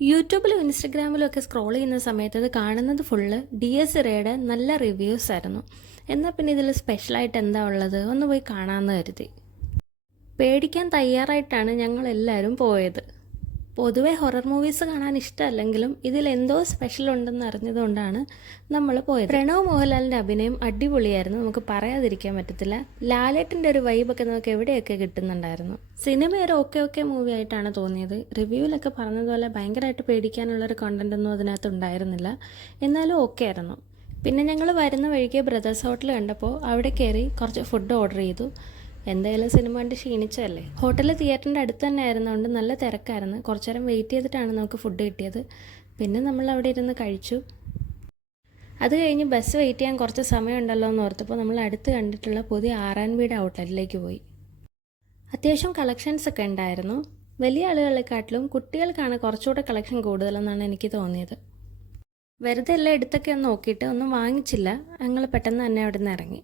യൂട്യൂബിലും ഇൻസ്റ്റഗ്രാമിലും ഒക്കെ സ്ക്രോൾ ചെയ്യുന്ന സമയത്ത് അത് കാണുന്നത് ഫുള്ള് DSRയുടെ നല്ല റിവ്യൂസ് ആയിരുന്നു. എന്നാൽ പിന്നെ ഇതിൽ സ്പെഷ്യലായിട്ട് എന്താ ഉള്ളത് ഒന്ന് പോയി കാണാമെന്ന് കരുതി. പേടിക്കാൻ തയ്യാറായിട്ടാണ് ഞങ്ങളെല്ലാവരും പോയത്. പൊതുവെ ഹൊറർ മൂവീസ് കാണാൻ ഇഷ്ടമല്ലെങ്കിലും ഇതിലെന്തോ സ്പെഷ്യൽ ഉണ്ടെന്ന് അറിഞ്ഞതുകൊണ്ടാണ് നമ്മൾ പോയത്. പ്രണവ് മോഹൻലാലിൻ്റെ അഭിനയം അടിപൊളിയായിരുന്നു, നമുക്ക് പറയാതിരിക്കാൻ പറ്റത്തില്ല. ലാലേട്ടൻ്റെ ഒരു വൈബൊക്കെ നമുക്ക് എവിടെയൊക്കെ കിട്ടുന്നുണ്ടായിരുന്നു. സിനിമ ഒരു ഓക്കെ മൂവി ആയിട്ടാണ് തോന്നിയത്. റിവ്യൂവിലൊക്കെ പറഞ്ഞതുപോലെ ഭയങ്കരമായിട്ട് പേടിക്കാനുള്ളൊരു കണ്ടൻറ്റൊന്നും അതിനകത്ത് ഉണ്ടായിരുന്നില്ല, എന്നാലും ഓക്കെ ആയിരുന്നു. പിന്നെ ഞങ്ങൾ വരുന്ന വഴിക്ക് ബ്രദേഴ്സ് ഹോട്ടൽ കണ്ടപ്പോൾ അവിടെ കയറി കുറച്ച് ഫുഡ് ഓർഡർ ചെയ്തു. എന്തായാലും സിനിമ കണ്ട് ക്ഷീണിച്ചതല്ലേ. ഹോട്ടൽ തിയേറ്ററിൻ്റെ അടുത്ത് തന്നെ ആയിരുന്നുകൊണ്ട് നല്ല തിരക്കായിരുന്നു. കുറച്ചു നേരം വെയിറ്റ് ചെയ്തിട്ടാണ് നമുക്ക് ഫുഡ് കിട്ടിയത്. പിന്നെ നമ്മൾ അവിടെ ഇരുന്ന് കഴിച്ചു. അത് കഴിഞ്ഞ് ബസ് വെയിറ്റ് ചെയ്യാൻ കുറച്ച് സമയമുണ്ടല്ലോ എന്ന് ഓർത്തപ്പോൾ നമ്മൾ അടുത്ത് കണ്ടിട്ടുള്ള പുതിയ R&Bയുടെ ഔട്ട്ലെറ്റിലേക്ക് പോയി. അത്യാവശ്യം കളക്ഷൻസ് ഒക്കെ ഉണ്ടായിരുന്നു. വലിയ ആളുകളെക്കാട്ടിലും കുട്ടികൾക്കാണ് കുറച്ചുകൂടെ കളക്ഷൻ കൂടുതലെന്നാണ് എനിക്ക് തോന്നിയത്. വെറുതെ എല്ലാം എടുത്തൊക്കെ ഒന്ന് നോക്കിയിട്ട് ഒന്നും വാങ്ങിച്ചില്ല, ഞങ്ങൾ പെട്ടെന്ന് തന്നെ അവിടെ നിന്ന് ഇറങ്ങി.